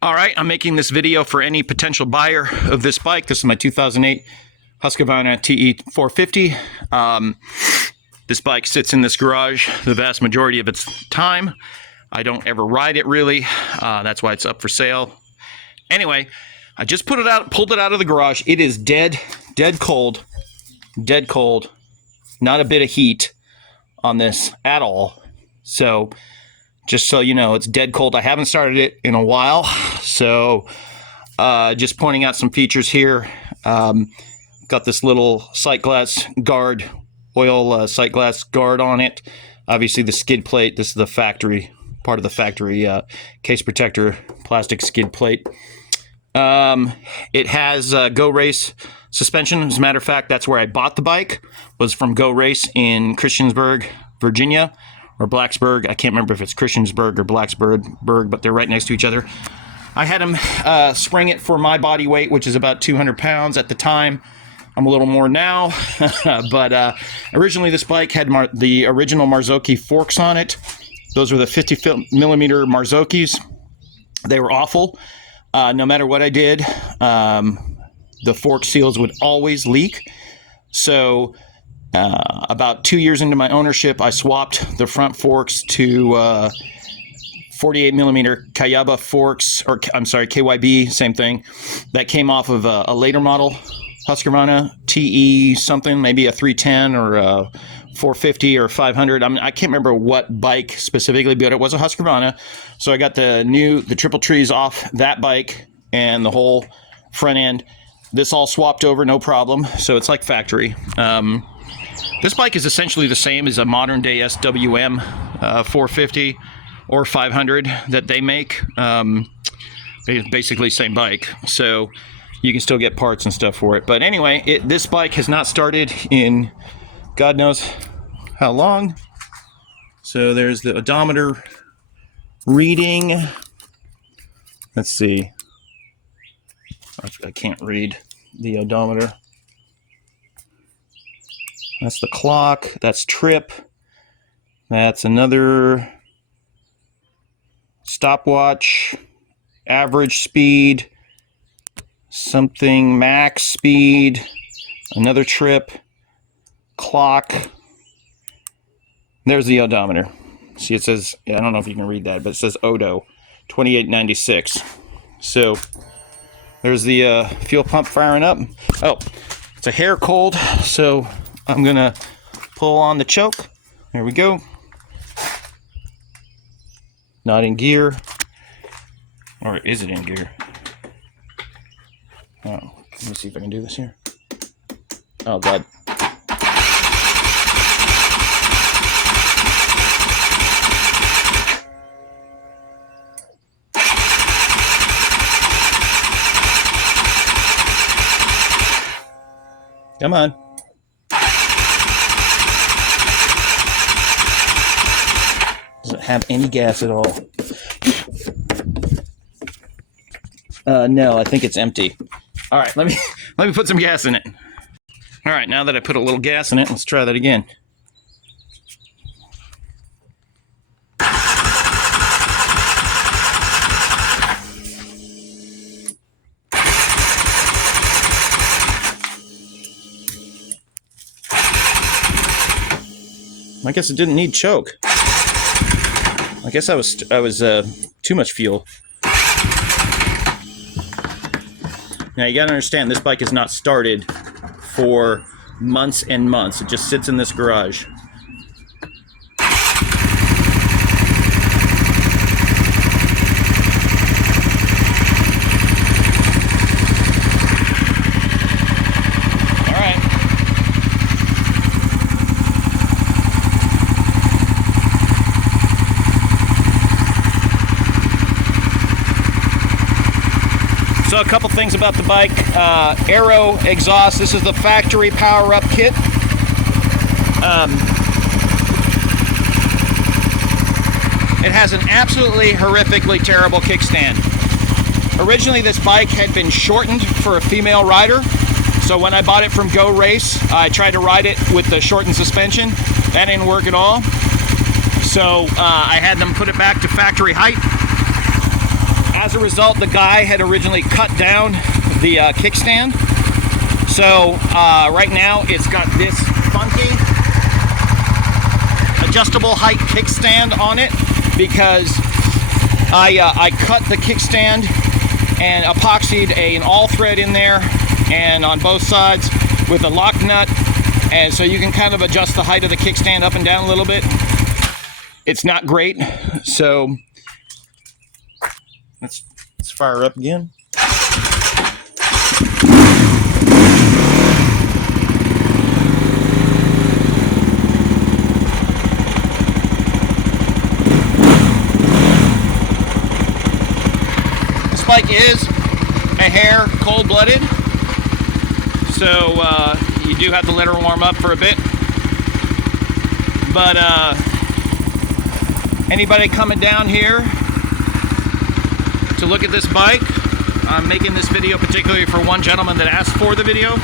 All right, I'm making this video for any potential buyer of this bike. This is my 2008 Husqvarna TE450. This bike sits in this garage the vast majority of its time. I don't ever ride it really. That's why it's up for sale. Anyway, I just pulled it out of the garage. It is dead cold. Not a bit of heat on this at all. So just so you know, it's dead cold. I haven't started it in a while. So just pointing out some features here. Got this little sight glass guard, oil sight glass guard on it. Obviously the skid plate, this is the factory, part of the factory case protector, plastic skid plate. It has Go Race suspension. As a matter of fact, that's where I bought the bike, was from Go Race in Christiansburg, Virginia, or Blacksburg. I can't remember if it's Christiansburg or Blacksburg, but they're right next to each other. I had them spring it for my body weight, which is about 200 pounds at the time. I'm a little more now, but originally this bike had the original Marzocchi forks on it. Those were the 50 millimeter Marzocchis. They were awful. No matter what I did, the fork seals would always leak. So about 2 years into my ownership, I swapped the front forks to 48 millimeter Kayaba forks, or I'm sorry, KYB, same thing. That came off of a later model Husqvarna TE something, maybe a 310 or a 450 or 500. I can't remember what bike specifically, but it was a Husqvarna. So I got the triple trees off that bike and the whole front end. This all swapped over, no problem. So it's like factory. This bike is essentially the same as a modern day SWM 450 or 500 that they make. Basically same bike. So you can still get parts and stuff for it. But anyway, this bike has not started in God knows how long. So there's the odometer reading. Let's see. I can't read the odometer. That's the clock. That's trip. That's another stopwatch. Average speed. Something max speed. Another trip. Clock. There's the odometer. See, it says, I don't know if you can read that, but it says Odo 2896. So there's the fuel pump firing up. Oh, it's a hair cold, so I'm gonna pull on the choke. There we go. Not in gear. Or is it in gear? Oh, let me see if I can do this here. Oh, God. Come on. Doesn't have any gas at all. No, I think it's empty. All right, let me put some gas in it. All right, now that I put a little gas in it, let's try that again. I guess it didn't need choke. I guess I was too much fuel. Now you gotta understand, this bike is not started for months and months. It just sits in this garage. So a couple things about the bike. Aero exhaust. This is the factory power-up kit. It has an absolutely horrifically terrible kickstand. Originally this bike had been shortened for a female rider. So when I bought it from Go Race, I tried to ride it with the shortened suspension. That didn't work at all. So I had them put it back to factory height. as a result, the guy had originally cut down the kickstand. So right now it's got this funky adjustable height kickstand on it because I cut the kickstand and epoxied an all thread in there and on both sides with a lock nut, and so you can kind of adjust the height of the kickstand up and down a little bit. It's not great, so let's fire up again. This bike is a hair cold-blooded, so you do have to let her warm up for a bit. But anybody coming down here to look at this bike, I'm making this video particularly for one gentleman that asked for the video.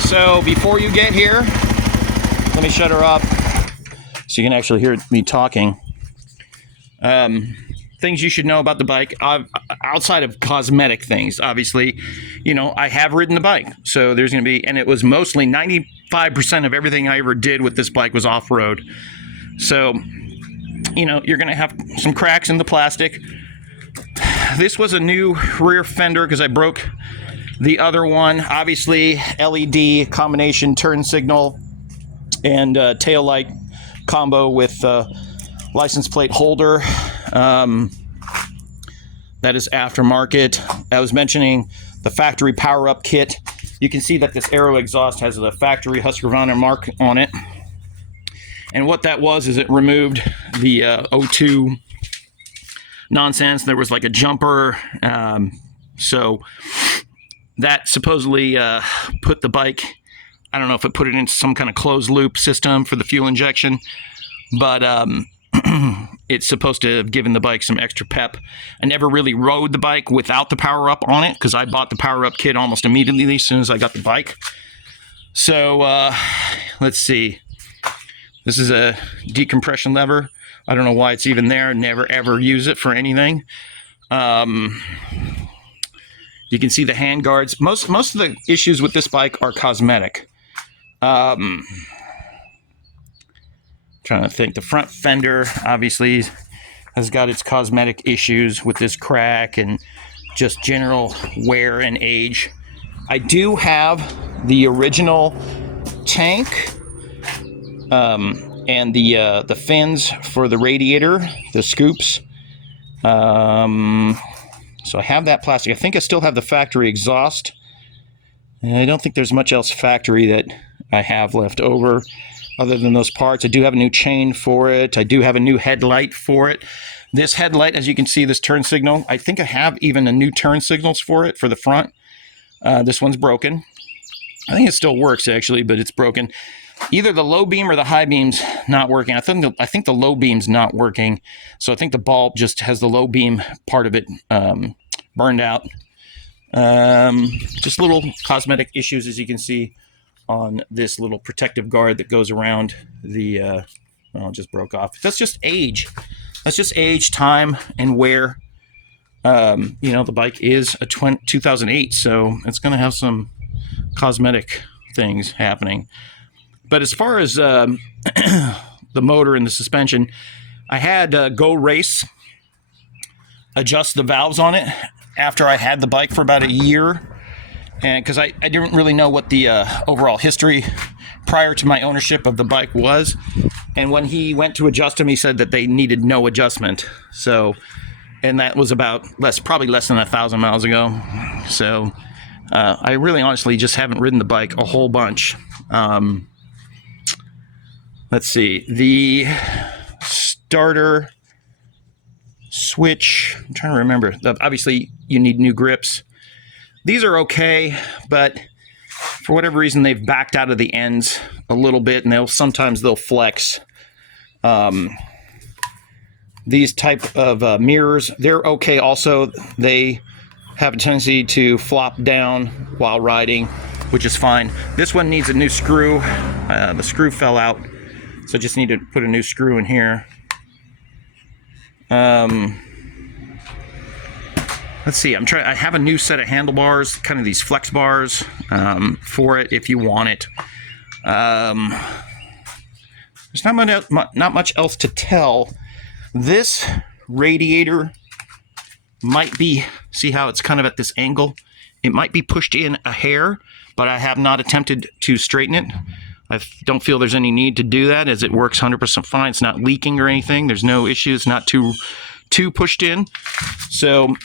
So before you get here, let me shut her up so you can actually hear me talking. Things you should know about the bike, outside of cosmetic things, obviously, you know, I have ridden the bike. So there's going to be, and it was mostly 95% of everything I ever did with this bike was off-road. So, you know, you're going to have some cracks in the plastic. This was a new rear fender because I broke the other one. Obviously, LED combination turn signal and tail light combo with license plate holder. That is aftermarket. I was mentioning the factory power-up kit. You can see that this aero exhaust has a factory Husqvarna mark on it. And what that was is it removed the O2 nonsense. There was like a jumper. So that supposedly put the bike, I don't know if it put it into some kind of closed loop system for the fuel injection, but it's supposed to have given the bike some extra pep. I never really rode the bike without the power-up on it because I bought the power-up kit almost immediately as soon as I got the bike. So let's see. This is a decompression lever. I don't know why it's even there. Never ever use it for anything. You can see the hand guards. Most of the issues with this bike are cosmetic. Trying to think. The front fender obviously has got its cosmetic issues with this crack and just general wear and age. I do have the original tank and the fins for the radiator, the scoops. So I have that plastic. I think I still have the factory exhaust. I don't think there's much else factory that I have left over other than those parts. I do have a new chain for it. I do have a new headlight for it. This headlight, as you can see, this turn signal, I think I have even a new turn signals for it for the front. This one's broken. I think it still works actually, but it's broken. Either the low beam or the high beam's not working. I think the low beam's not working. So I think the bulb just has the low beam part of it burned out. Just little cosmetic issues, as you can see on this little protective guard that goes around the, well, it just broke off. That's just age. That's just age, time, and wear. You know, the bike is a 2008, so it's going to have some cosmetic things happening. But as far as the motor and the suspension, I had Go Race adjust the valves on it after I had the bike for about a year. And because I didn't really know what the overall history prior to my ownership of the bike was. And when he went to adjust them, he said that they needed no adjustment. So, and that was about probably less than 1,000 miles ago. So I really honestly just haven't ridden the bike a whole bunch. Let's see, the starter switch, I'm trying to remember. Obviously you need new grips. These are okay, but for whatever reason they've backed out of the ends a little bit, and sometimes they'll flex. These type of mirrors, they're okay also. They have a tendency to flop down while riding, which is fine. This one needs a new screw. The screw fell out, so I just need to put a new screw in here. let's see. I have a new set of handlebars, kind of these flex bars for it if you want it. There's not much else to tell. This radiator might be, see how it's kind of at this angle? It might be pushed in a hair, but I have not attempted to straighten it. I don't feel there's any need to do that, as it works 100% fine. It's not leaking or anything. There's no issues, not too pushed in. So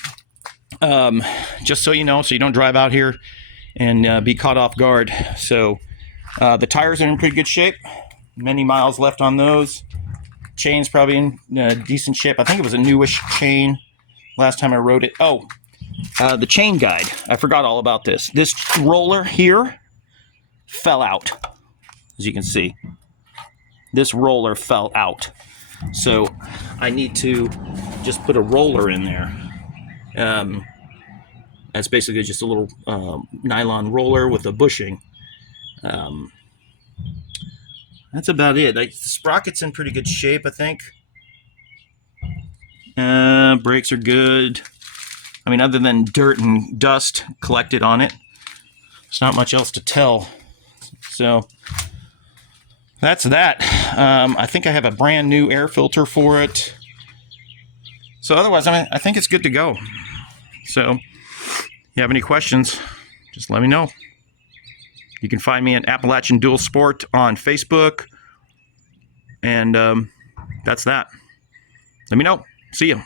just so you know, so you don't drive out here and be caught off guard. So the tires are in pretty good shape. Many miles left on those. Chain's probably in decent shape. I think it was a newish chain last time I rode it. Oh, the chain guide. I forgot all about this. This roller here fell out. As you can see, this roller fell out. So I need to just put a roller in there. That's basically just a little nylon roller with a bushing. That's about it. The sprocket's in pretty good shape, I think. Brakes are good. I mean, other than dirt and dust collected on it, there's not much else to tell. So that's that. I think I have a brand new air filter for it. So otherwise, I think it's good to go. So if you have any questions, just let me know. You can find me at Appalachian Dual Sport on Facebook. And that's that. Let me know. See you.